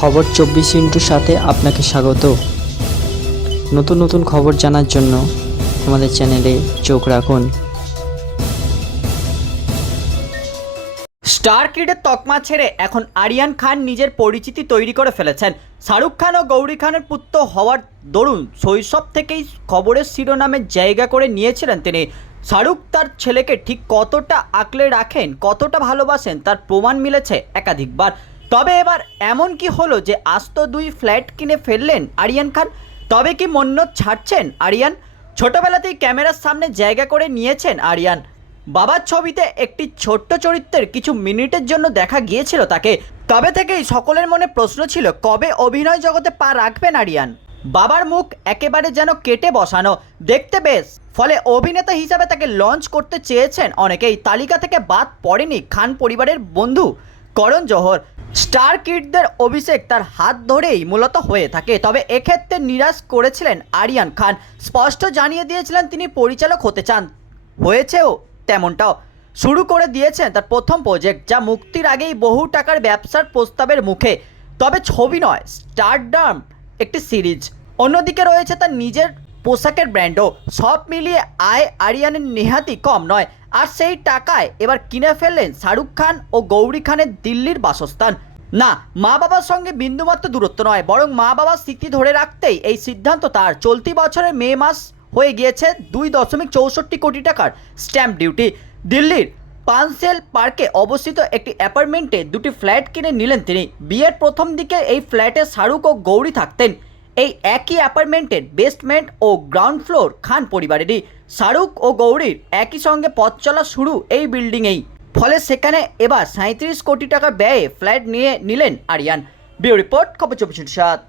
খবর চব্বিশ ইন্টুর সাথে আপনাকে স্বাগত। নতুন নতুন খবর জানার জন্য আমাদের চ্যানেলে চোখ রাখুন। স্টার কিডের তকমা ছেড়ে এখন আরিয়ান খান নিজের পরিচিতি তৈরি করে ফেলেছেন। শাহরুখ খান ও গৌরী খানের পুত্র হওয়ার দরুন শৈশব থেকেই খবরের শিরোনামে জায়গা করে নিয়েছিলেন তিনি। শাহরুখ তার ছেলেকে ঠিক কতটা আঁকলে রাখেন, কতটা ভালোবাসেন, তার প্রমাণ মিলেছে একাধিকবার। তবে এবার এমন কি হলো যে আস্ত দুই ফ্ল্যাট কিনে ফেললেন আরিয়ান খান? তবে কি মন্নত ছাড়ছেন আরিয়ান? ছোটবেলাতেই ক্যামেরার সামনে জায়গা করে নিয়েছেন আরিয়ান। বাবার ছবিতে একটি ছোট্ট চরিত্রের কিছু মিনিটের জন্য দেখা গিয়েছিল তাকে। তবে থেকেই সকলের মনে প্রশ্ন ছিল, কবে অভিনয় জগতে পা রাখবেন আরিয়ান? বাবার মুখ একেবারে যেন কেটে বসানো। দেখতে বেশ, ফলে অভিনেতা হিসাবে তাকে লঞ্চ করতে চেয়েছেন অনেকেই। তালিকা থেকে বাদ পড়েনি খান পরিবারের বন্ধু করণ জোহর। স্টার কিডদের অভিষেক তার হাত ধরেই মূলত হয়ে থাকে। তবে এক্ষেত্রে নিরাশ করেছিলেন আরিয়ান খান। স্পষ্ট জানিয়ে দিয়েছিলেন তিনি পরিচালক হতে চান। হয়েছেও তেমনটাও। শুরু করে দিয়েছেন তার প্রথম প্রজেক্ট যা মুক্তির আগেই বহু টাকার ব্যবসার প্রস্তাবের মুখে। তবে ছবি নয়, স্টারডাম একটি সিরিজ। অন্যদিকে রয়েছে তার নিজের পোশাকের ব্র্যান্ডও। সব মিলিয়ে আয় আরিয়ানের নেহাতি কম নয়। আর সেই টাকায় এবার কিনে ফেললেন শাহরুখ খান ও গৌরী খানের দিল্লির বাসস্থান। না, মা বাবার সঙ্গে বিন্দুমাত্র দূরত্ব নয়, বরং মা বাবার স্মৃতি ধরে রাখতেই এই সিদ্ধান্ত তার। চলতি বছরের মে মাস হয়ে গিয়েছে দুই দশমিক চৌষট্টি কোটি টাকার স্ট্যাম্প ডিউটি। দিল্লির পানসেল পার্কে অবস্থিত একটি অ্যাপার্টমেন্টে দুটি ফ্ল্যাট কিনে নিলেন তিনি। বিয়ের প্রথম দিকে এই ফ্ল্যাটে শাহরুখ ও গৌরী থাকতেন। এই একই অ্যাপার্টমেন্টের বেসমেন্ট ও গ্রাউন্ড ফ্লোর খান পরিবারেরই। শাহরুখ ও গৌরীর একই সঙ্গে পথ চলা শুরু এই বিল্ডিংয়েই। ফলে সেখানে এবার সাঁত্রিশ কোটি টাকা ব্যয়ে ফ্ল্যাট নিয়ে নিলেন আরিয়ান। বিউ রিপোর্ট খবর চব্বিশ সাত।